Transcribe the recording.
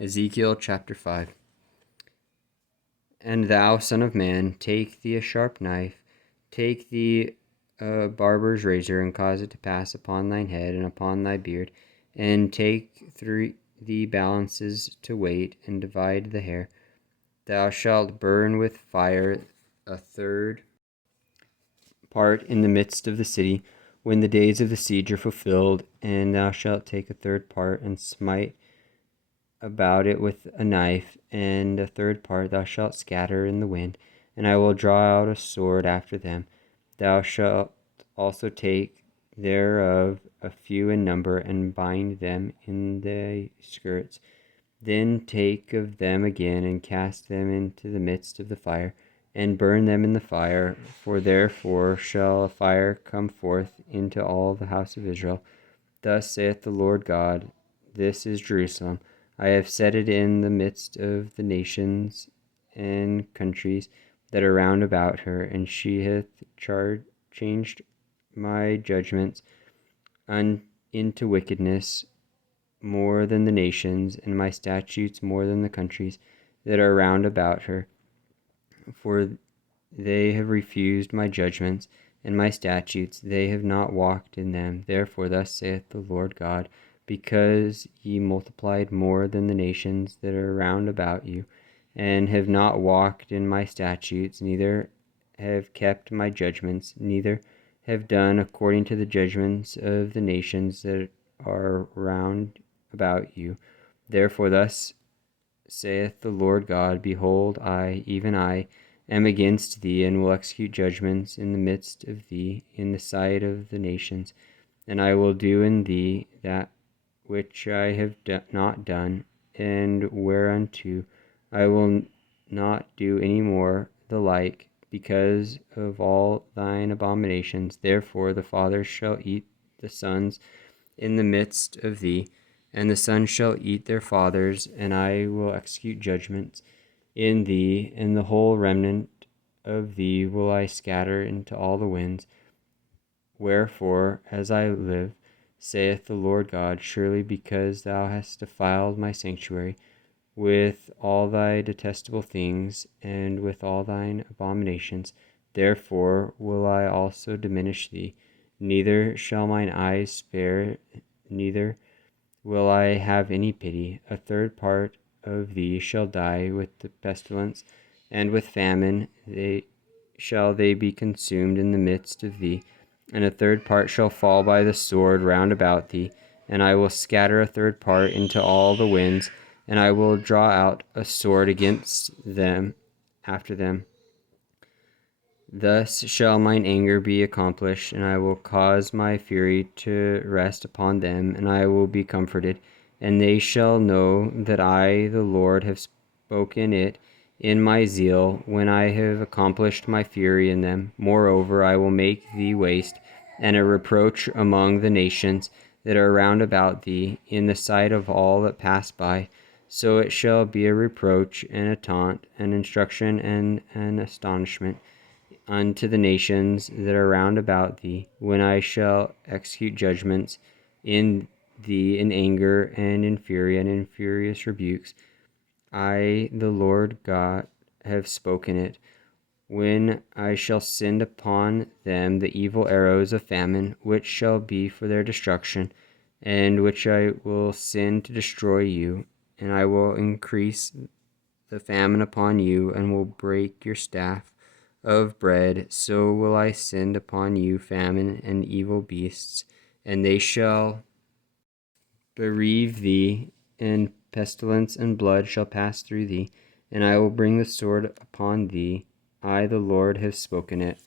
Ezekiel chapter 5. And thou, son of man, take thee a sharp knife, take thee a barber's razor, and cause it to pass upon thine head and upon thy beard, and take thee balances to weight, and divide the hair. Thou shalt burn with fire a third part in the midst of the city, when the days of the siege are fulfilled, and thou shalt take a third part, and smite about it with a knife, and a third part thou shalt scatter in the wind, and I will draw out a sword after them. Thou shalt also take thereof a few in number, and bind them in thy skirts. Then take of them again, and cast them into the midst of the fire, and burn them in the fire, for therefore shall a fire come forth into all the house of Israel. Thus saith the Lord God, this is Jerusalem. I have set it in the midst of the nations and countries that are round about her, and she hath changed my judgments into wickedness more than the nations, and my statutes more than the countries that are round about her. For they have refused my judgments and my statutes, they have not walked in them. Therefore thus saith the Lord God, because ye multiplied more than the nations that are round about you, and have not walked in my statutes, neither have kept my judgments, neither have done according to the judgments of the nations that are round about you. Therefore thus saith the Lord God, behold, I, even I, am against thee, and will execute judgments in the midst of thee, in the sight of the nations, and I will do in thee that which I have not done, and whereunto I will not do any more the like, because of all thine abominations. Therefore the fathers shall eat the sons in the midst of thee, and the sons shall eat their fathers, and I will execute judgments in thee, and the whole remnant of thee will I scatter into all the winds. Wherefore, as I live, saith the Lord God, surely because thou hast defiled my sanctuary with all thy detestable things, and with all thine abominations, therefore will I also diminish thee. Neither shall mine eyes spare, neither will I have any pity. A third part of thee shall die with the pestilence, and with famine shall they be consumed in the midst of thee, and a third part shall fall by the sword round about thee, and I will scatter a third part into all the winds, and I will draw out a sword against them after them. Thus shall mine anger be accomplished, and I will cause my fury to rest upon them, and I will be comforted. And they shall know that I, the Lord, have spoken it in my zeal, when I have accomplished my fury in them. Moreover, I will make thee waste, and a reproach among the nations that are round about thee, in the sight of all that pass by. So it shall be a reproach, and a taunt, an instruction, and an astonishment unto the nations that are round about thee, when I shall execute judgments in thee in anger and in fury and in furious rebukes. I, the Lord God, have spoken it. When I shall send upon them the evil arrows of famine, which shall be for their destruction, and which I will send to destroy you, and I will increase the famine upon you, and will break your staff of bread, so will I send upon you famine and evil beasts, and they shall bereave thee, and pestilence and blood shall pass through thee, and I will bring the sword upon thee. I, the Lord, have spoken it.